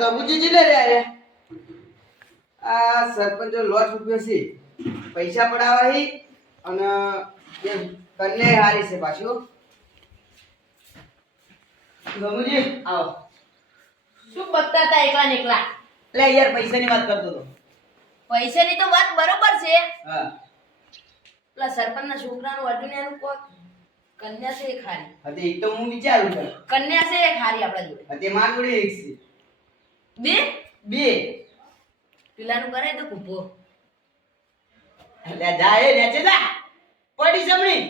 ગમુજી જી લે રે આ સરપંચ લોટ રૂપિયો છે. પૈસા પડાવા હી અને કન્યા હારી છે પાછું ગમુજી આવો. શું બકતા હતા એકલા ને એકલા? લે યાર પૈસાની વાત કરતો તો પૈસાની તો વાત બરોબર છે. હા. પેલા સરપંચના છોકરાનું અડુનિયાનું કોક કન્યા છે એક હારી. હા તો હું વિચારું છું. કન્યા છે હારી આપણા જોડે. હતી માર જોડે એક છે. બે? બે. પેલાનું કરે તો કૂપો. એટલે જા એ નેચે જા. પડી જમણી.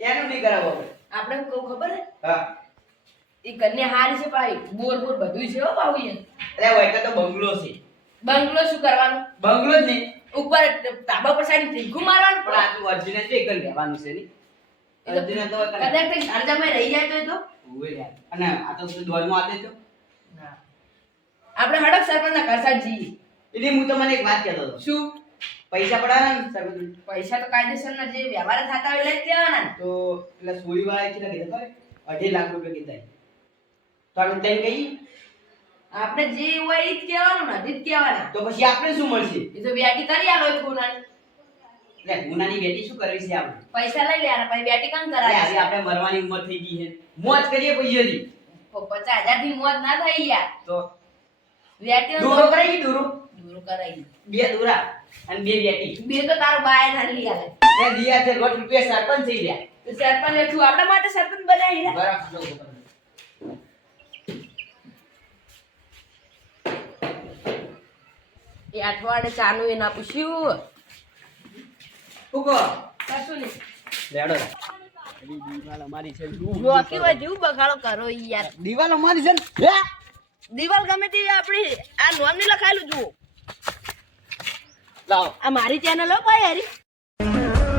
એનું નહીં કરાવો આપણે. કહું ખબર? હે. હા એ કન્યા હારી છે ભાઈ બોર બોર બધું છે હો એ અરે હોય તો બંગલો છે. બંગલો શું કરવાનું? બંગલો જ નહીં. ઉપર તાબા પર સાઈડ તીખું મારવાનું પણ આ તું અર્જુને તો એક લેવાનું છે નહીં? અર્જુને તો કદાચ કઈ સારજામાં રહી જાય તો. એ તો. અને આ તો દોરમાં આપે તો. આપણે હડપ સરપંચના કરસાડ જઈએ. એટલે હું તમને એક વાત કહેતો હતો. શું? પૈસા પડાવે ને સરપંચ પૈસા તો કાયદેસરના જે વ્યવહાર થતા હોય એટલે જ લેવાના તો એટલે સોળી વાળા કેટલા કીધા ખબર? અઢી લાખ રૂપિયા કીધા તો આપણે તને કહી આપણે જે હોય એ જ કહેવાનું ને જ કહેવાના. તો પછી આપણે શું મળશે? એ તો બેટી કરી આવે એ એટલે ગુનાની બેટી શું કરવી છે આપણે? પૈસા લઈ લેવાના પછી બેટી કામ કરાવી? છે આપણે મરવાની ઉંમર થઈ ગઈ છે. મોજ કરીએ પૈસાથી પચાસ હજારથી મોજ ના થઈ યાર તો દૂરો કરાઈ દૂરો? દૂરો કરાઈ બે દૂરા અને બે બેટી બે તો તારો બાય ના લઈ આલે એ દિયા છે દોઢ રૂપિયા સરપંચ થઈ ગયા. તો સરપંચ તું આપણા માટે સરપંચ બનાવી લે. બરાબર જો એ અઠવાડે ચાનું એના પૂછ્યું શું કહો? કશું નહીં. લેડો. દીવાલ અમારી છે જોકી હોય જેવું બગાડો કરો યાર. દીવાલ અમારી છે ને? હે? દિવાલ ગમે તે આપણી આ નોમની લખાયેલું જુઓ. લાવો. આ મારી ચેનલ હો ભાઈ હરી.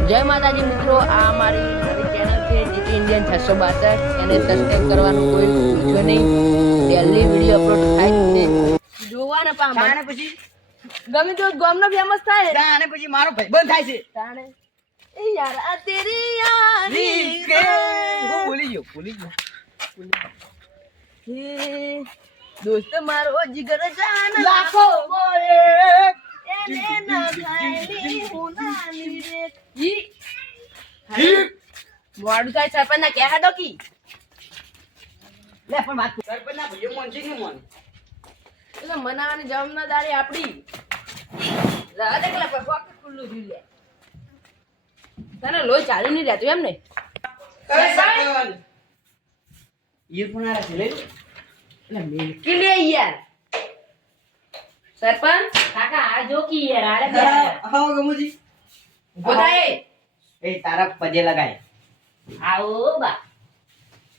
જય માતાજી મિત્રો આ મારી નવી ચેનલ છે જીટી ઇન્ડિયન છસો બાસઠ. એને સબસ્ક્રાઇબ કરવાનું કોઈ પૂછો નહીં. ડેલી વીડિયો અપલોડ થાય જ છે. જોવાને પામ. પછી? ગમે તો ગામનો ફેમસ થાય અને પછી મારો ભાઈ બંધ થાય છે. તાણે. એ યાર આ તેરી યારી કે હું ભૂલી ગયો ભૂલી ગયો. હે, દોસ્ત મારો જીગર જાન લાખો મોએ એને ના ખાયલી હું નાની રે. ઈ. ઈ. મોડું કાય સરપંચ ના કહેવા દો કી લે પણ વાત સરપંચ ના ભયો મોન છે કે મોન? એટલે મનાવાની જવાબદારી આપડી. રાત એકલા પર ફોક ખુલ્લું થયું લે. તને લોહી ચાલી નહીં રહેતું એમ ને? અરે સરપંચ ઈ પણ આ લઈ લો. એટલે મિલકી લે યાર. સરપંચ કાકા આ જોકી યાર આરે હા હા ગમુજી. ઊભો એ તારા પજે લગાય. આવો બા.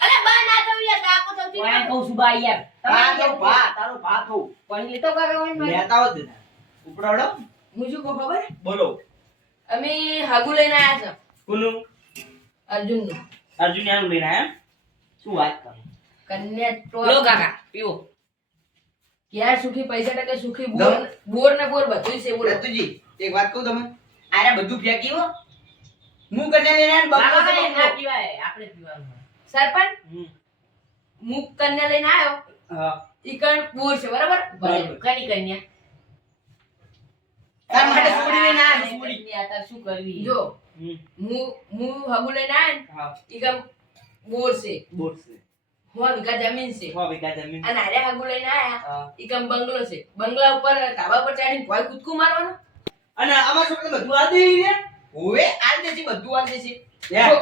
અરે બા ના થયું યાર કાકો સૌથી ઓય કહું છું બા યાર. ભા તો ભા તારો ભા થો પણ લેતો કાકા હોય મારે લેતા હોત ને. ઉપડાવડો. હું શું ખબર? બોલો. અમે હાગુ લઈને આયા છે. કોનું? અર્જુનનું અર્જુન યાનું લઈને આયા શું વાત કરો? કન્યા તો લો કાકા પીવો. ક્યાં સુખી પૈસા ટકે સુખી બોર બોર ને બોર બધું છે બોલો. રતુજી એક વાત કહું તમે આરે બધું ફેંકી હો. હું કન્યા લઈને આયા ને બા બકરો કાકા છે એ ના પીવાય આપણે પીવાનું સરપંચ? હું કન્યા લઈને આવ્યો? હા. ઈ કણ બોર છે બરાબર? બરાબર. કની કન્યા. તાર માટે સોડી લઈને શું કરવી? જો. હું હું હાગુ લઈને આવ્યો ને, ઈ બોર છે. બોર છે. હો વીઘા જમીન છે. હું વીઘા જમીન. અને આરે આગુ લઈને આયા. ઈ બંગલો છે. બંગલા ઉપર ધાબા પર ચડીને ભોય કૂદકું મારવાનો. અને આમાં શું બધું આ દે રે ઓવે આ દે છે બધું આ દે છે.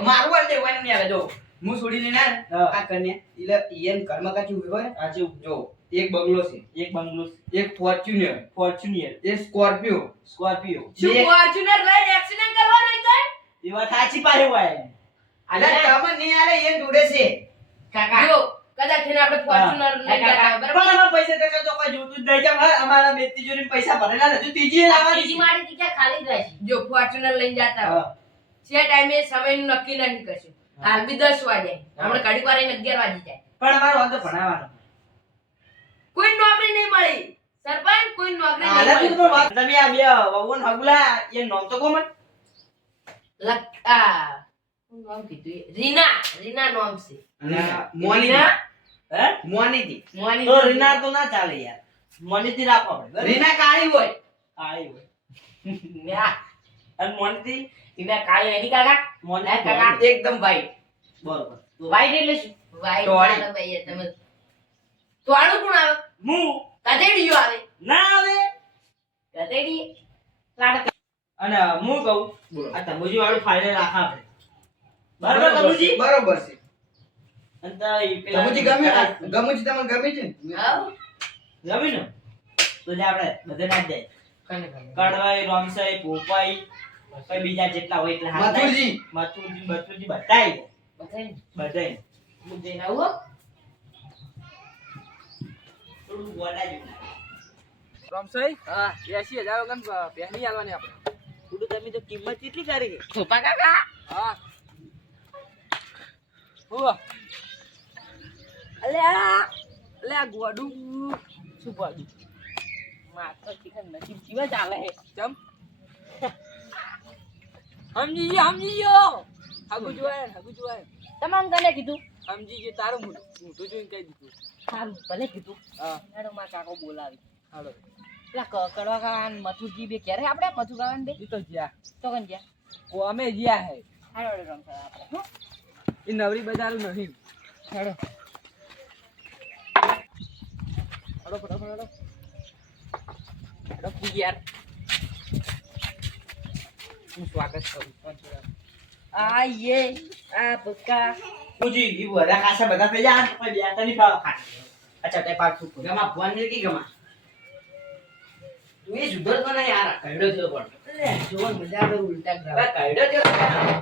મારું આ દેવાનું નહીં આવે. જો હું છોડી લઈને આ કન્યા એટલે ઈયન કર્મ કાચી હોય. ખબર? આ જો એક બંગલો છે. એક બંગલો એક ફોર્ચ્યુનર. ફોર્ચ્યુનર. એક સ્કોર્પિયો. સ્કોર્પિયો. શું ફોર્ચ્યુનર લઈને એક્સિડન્ટ કરવા નહીં કણ? એ વાત સાચી પાડે હોય. અલ્યા તમે નહીં આલે એ જોડે છે. કાકા. જો કદાચ એને આપણે ફોર્ચ્યુનર લઈ કાકા, બરાબર? પણ પૈસા ટકા તો કોઈ જોતું જ નહીં. કેમ અમારા બે તિજોરી પૈસા ભરેલા નથી ત્રીજી લાવવાની ત્રીજી છે. માળી ખાલી જ રહેશે જો ફોર્ચ્યુનર લઈને જતા છે ટાઈમે સમયનું નક્કી નહીં કરશું. હાલ બી દસ વાગે. જાય. પણ અમારો વાંધો ભણાવવાનો. કોઈ નોકરી નહીં મળી. સરપંચ કોઈ નોકરી હાલે નહીં મળી. વાત તમે આ બે વહુન હગુલા એ નામ તો નામ કીધું રીના રીના નામ છે. અને હે? મોનીથી મોની તો રીના તો ના ચાલે યાર. મોનીથી રાખો આપણે રીના કાળી હોય. કાળી હોય. અને મોનીથી ઈને કાળી એની કાકા. એકદમ white. બરોબર. તો વાઈટ એટલે શું? વાઈટ ભાઈ તમે. તોડું કોણ આવે? હું. કદેડિયો આવે. ના આવે. કદેડી લાડકા અને હું કહું બોલો. આ તંબુજી વાળું ફાઈનલ રાખા આપણે. બરાબર તંબુજી બરાબર છે. ગમુજી ગમે ગમુજી તમને ગમે છે ગમે ને? તો જે આપણે બધે ના દે. કડવાઈ રોમસાઈ પોપાઈ પછી બીજા જેટલા હોય એટલા. મથુરજી. મથુરજી મથુરજી બધાય બધાય બધાય હું જઈને આવું હો. થોડું રમસાઈ? હા. હજાર વગર પહેલી આલવાની આપણે. થોડું તમે તો કિંમત કેટલી કરી છે? ખોપા કાકા. અલે અલે આ ગોડું શું ગોડું તો ચિકન નસીબ જીવા ચાલે હે ચમ સમજી ગયો સમજી ગયો હાગુ જોવાય ને, જોવાય તમામ તને કીધું સમજી ગયો તારું મોઢું જોઈને કહી દીધું સારું ભલે કીધું હા હેડો માર કાકો બોલાવી હાલો પેલા ક- કડવા કાકા મથુરજી બે ક્યારે આપણે મથુ કાકા બે તો જ્યાં તો કન ઓ અમે જ્યાં હે હેડો રમ આપણે. એ નવરી બજારું નહીં. હેડો. હું સ્વાગત કરું. આ યે આ બધા ખાસા બધા થઈ ભાવ ખાય અચ્છા, તે પાક શું ગમા કે ગમા તું એ સુધરતો નહીં યાર કઈડો થયો પણ. મજા આવે ઉલટા ગ્રાફ કઈડો થયો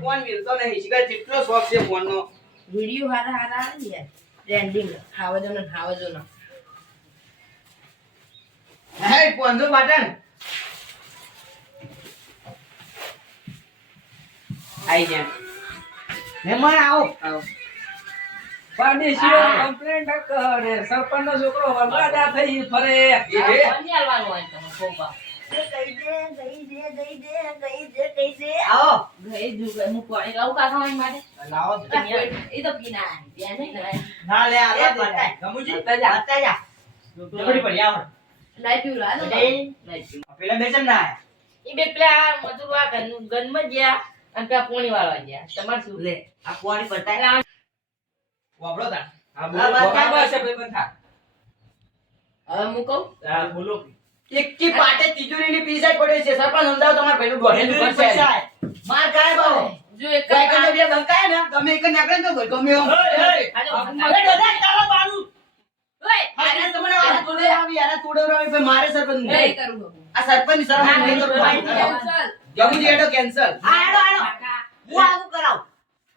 ફોન મિલતો નહીં. શિકાર જેટલો શોખ છે ફોન નો વિડિયો હારા હારા આવે યાર ટ્રેન્ડિંગ ખાવા ને ખાવા ને હે ફોન જો આઈ જા. મહેમાન આવો. આવો. પરદેશીઓ કમ્પ્લેન્ટ કરે. સરપંચનો છોકરો વરબાદા થઈ ફરે. એ હાલવાનું હોય તમે પાણી પેલા બેસમ ના એ બે પેલા મજૂરવા ગનમાં ગયા અને પેલા પોણી વાળવા ગયા. તમારે શું? લે આ કોણી બતાય એટલે વાપરો તા હા બોલો, થા. હવે હું કહું? હા બોલો. એકી પાટે તિજોરીની પીસાઈ પડ્યો છે. સરપંચ સમજાવો તમારા ભાઈનું દોઢે દુકાન છે. માર કાય બાવો જો એક કાય કને બે બંકાય ને તમે એક ને આગળ ન ગયો ગમે હાલો. અરે દાદા તારા બાનું ઓય, આને તમને આ તોડે આવી આને તોડેરાવી, પે મારે સરપંચ નહીં. નહીં. કરું આ સરપંચની શરમ નહીં તો નહીં, ભાઈ. કેન્સલ જમુજી હેડો cancel. આ હેડો હેડો. કાકા, હું આવું કરાવ?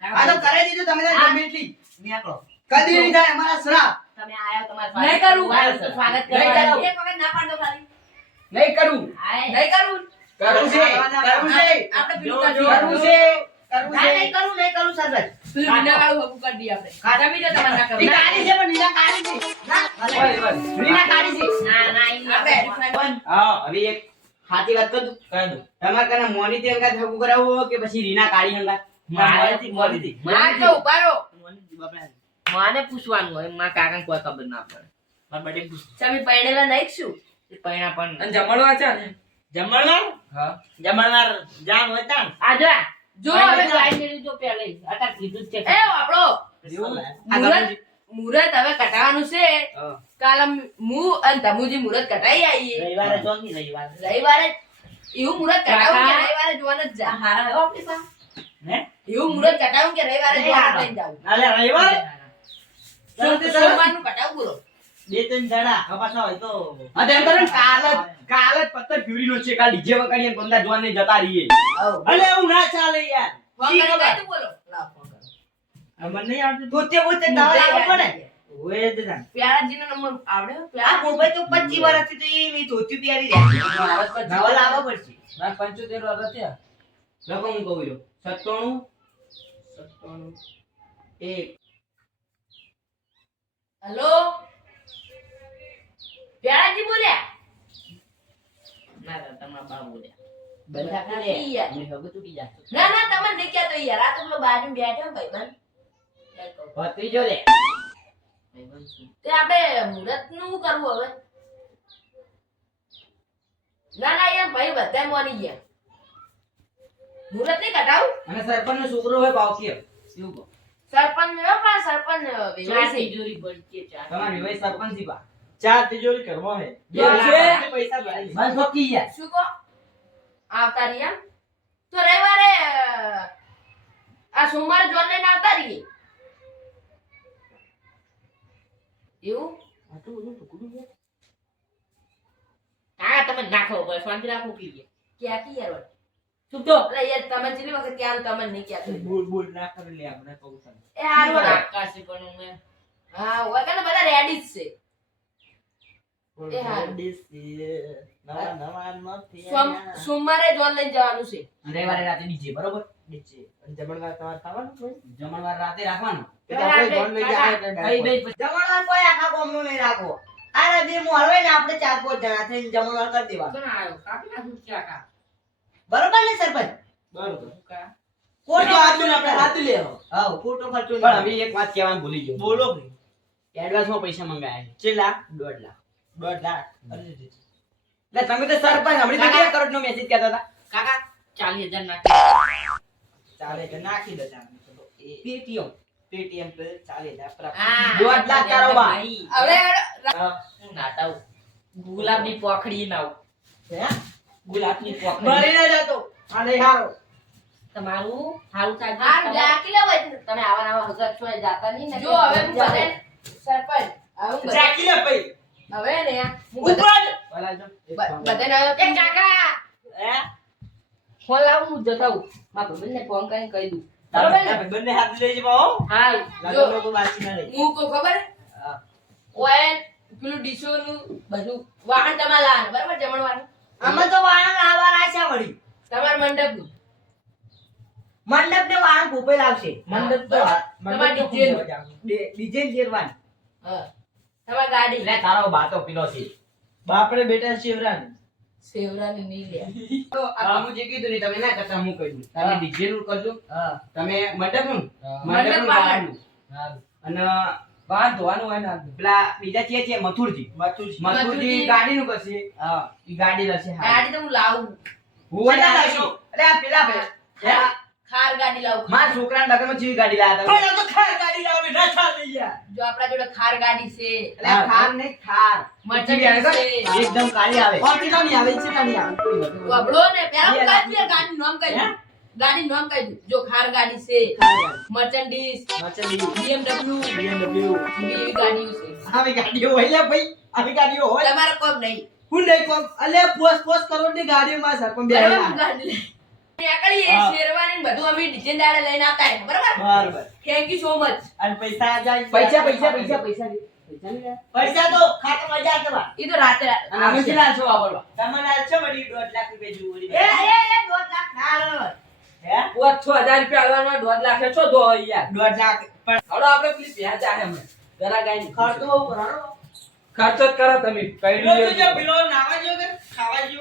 આ તો કરાઈ દીધું તમે હા. ગમે એટલી. નીકળો. કદી નહીં થાય અમારા શ્રાપ. તમે આયા તમારે નહીં કરું. સ્વાગત નહીં કરવા. એક વખત ના પાડો ખાલી. નહીં કરવું. નહીં કરું. કરવું છે. કરવું છે. આપણે પેલું. કરવું છે. કરવું છે. નહીં કરું નહીં કરું સરપંચ પેલું વિનાવાળું હગું કરી દઈએ આપણે તમે જો તમારે ના કરવું. કાળી છે પણ નીના કાળી છે. ના, નીના કાળી છે. ના ના આપણે આપણે હા, હવે એક સાચી વાત કહી તમારે કને મોની હગું કરાવવું કે પછી રીના કાળી મારેથી તો બાપડા માને પૂછવાનું હોય મારા કાકાને કોઈ ખબર ના પડે. મારા બડે પૂછ તમે પરણેલા નહીં એ પૈણા પણ અને જમણવા છે ને? જમણવાર? હા. જમણવાર જાન હોય તાન આ જો જો હવે આઈને લીધું પેલે આતા કીધું છે. એ આપણો મુરત. મુહૂર્ત હવે કટાવાનું છે. કાલ મુ અને તમુજી મુરત કટાઈ આવીએ. રવિવારે ચોથી રવિવારે. રવિવારે એવું મુરત કટાવું કે રવિવારે જોવાનું જા હારા હે આપણી પાસે. હે? એવું મુરત કટાવું કે રવિવારે જોવાનું. લઈને જાવું? અલે રવિવારે? સોમવારનું કટાવું બોલો. બે ત્રણ જણા કપાસા હોય તો. હા, તો એમ કાલ જ કાલ જ પત્તર ફ્યુરીનો છે કાલ ડીજે વગાડીએ ને પંદર જોવાન ને જતા રહીએ. અલે એવું ના ચાલે યાર. ફોન કરી હવે. બોલો. લાવ ફોન કરો. મને નહીં આવતું પોતે પોતે તાવડા આપો ને હોય જ ના. પ્યારાજીનો નંબર આવડે? પ્યારા? મોબાઈલ તો 25 વર્ષથી તો એ નહીં ધોતી પહેરી રહ્યા નવા લાવવા પડશે. વર્ષ થયા. લખો હું કહું છું. સત્તાણું. સત્તાણું. એક. હેલો? ના ના, તમારા બા બોલ્યા. બધા યાર. મેં હવે તૂટી જાશે. ના ના તમે નહીં કહેતો યાર. આ તો પેલો બાજુ બેઠો ને ભાઈબંધ. ભત્રીજો રે. તે આપણે મુહૂર્તનું કરવું હવે. ના ના યાર ભાઈ બધા મોની ગયા. મુહૂર્ત નહીં કટાવું અને સરપંચ નો છોકરો હોય ભાવકીય શું સરપંચ ને પણ સરપંચ છે તિજોરી પડી છે તમારે વિવાહ સરપંચ બા. ચાર તિજોરી ઘરમાં હે બે લાખ લાખ પૈસા ભરાઈ બસ ફકી ગયા શું કહો આવતા રહ્યા તો રવિવારે અ, આ સોમવારે જોન લઈને આવતા રહીએ એવું હા તમે નાખો બસ શાંતિ રાખો પીએ ક્યાંથી યાર વળી? શું તો એટલે યાર તમે જેટલી વખત ક્યાં તમને નહીં ક્યાં બોલ બોલ ના કરી લે આપણે કહું તને એ હારું વળી. આકાશી પણ મેં હા હોય કે ને બધા રેડી જ છે એ હારું. નવા નવા નથી સોમ સોમવારે જોન લઈને જવાનું છે. રવિવારે રાતે ડીજે બરોબર? નીચે જમણવાર તમારે ખાવાનું? જમણવાર રાતે રાખવાનું. જમણવાર કોઈ આખા ગામનું નહીં રાખો. આ બે મોર હોય ને આપણે ચાર પાંચ જણા થઈને જમણવાર કરી કા બરોબર ને સરપંચ? બરોબર. ખોટો ખર્ચો આપણે. હાથ લેવો. હા ખોટો ખર્ચો પણ. હવે એક વાત કહેવાનું ભૂલી ગયો. બોલો એડવાન્સમાં પૈસા મંગાયા છે. કેટલા દોઢ લાખ. દોઢ લાખ એટલે તમે તો સરપંચ હમણાં તો કરોડ નો મેસેજ કહેતા હતા. કાકા ચાલીસ હજાર નાખી. ચાલે તો નાખી દો ચાલે ચલો એ પેટીએમ પેટીએમ પર ચાલે છે દોઢ લાખ તારો ભાઈ. હવે હું નાટાવ ગુલાબની પોખડી નાવ હે? ગુલાબની પોખડી મરી ના જતો. અને હારો. તમારું હાલ થાય તમે આવા આવા હજાર છો જાતા નહીં ને જો હવે હું સરપંચ આવું હું લે ભાઈ? હવે ને હું બધા- ઉપર બધાને એ કાકા! હે? ફોન લાવ હું જતા હું મારા ભાઈને ફોન કરીને કહી દઉં. બરોબર ને? બંને હાથ લઈ જવા હો. હારું જો. લોકો બાકી ના રહે હું કહું ખબર? હા. ઓય પેલું ડીશોનું બધું. વાહન તમારે લાવવાનું બરાબર? જમણવાનું આમાં તો વાળા લાવવાના છે વળી. તમાર મંડપનું મંડપ ને વાહન ભૂપે લાવશે. મંડપ તો તમારે નું. ડીજે જેરવાન હા. તમારી ગાડી. લે તારો બાતો પીલો છે. બાપરે બેટા શિવરાન. શિવરાનની લે. તો આ હું. જે કીધું ને તમે ના કરતા હું કહી દઉં. તમે ડીજે નું કરજો. તમે મંડપનું? મંડપ મંડપનું અને બહાર ધોવાનું હોય ને પેલા બીજા છે છે મથુરજી. મથુરજી. મથુરજી. ગાડી નું કરશે. હા. ઈ ગાડી લશે ગાડી તો હું લાવું. હું વળી લાવશું. અરે આ પેલા ભાઈ. ખાર ગાડી લાવું. મારા છોકરાના ડગમાં જીવી ગાડી લાયા પણ તો ખાર ગાડી લાવે ના ચાલ લઈ જો આપડા જોડે ખાર ગાડી છે. એટલે ખાર નહીં થાર મર્સિડીઝ છે. એકદમ કાળી આવે. ઓર્ડિનરી આવે છે નાની આવે. વબડો ને પેલા હું ગાડી નામ કહી ગાડી નામ કહી જો ખાર ગાડી છે. મર્ચન્ડીઝ મચલી BMW BMW એવી ગાડીઓ છે. આવી ગાડીઓ હોય લે ભાઈ. આવી ગાડીઓ હોય. તમારે કોમ નહીં. હું નહીં કોમ. અલે પોસ પોસ કરોડની ગાડીઓમાં સરપંચ હું ગાડી. શેરવાની બધું અમે ડીજે દાડે લઈને આવતા બરાબર? બરાબર. થેન્ક યુ સો મચ અને પૈસા જાય. પૈસા પૈસા પૈસા પૈસા પૈસા નહીં લાયા? પૈસા તો ખાતામાં જાય તમારા એ તો રાતે અને અમે કેટલા છો વાપરવા તમારે છે વળી દોઢ લાખ રૂપિયા જેવું એ એ એ દોઢ લાખ ના લો. હે? પોત છ હજાર રૂપિયા આલવાનો હોય, દોઢ લાખ છો દો યાર દોઢ લાખ પણ હલો આપણે પેલી અમે. જરા ગાય ખર્ચો જ કરો તમે કઈ જો પેલો નાવા જેવો કે ખાવા જેવો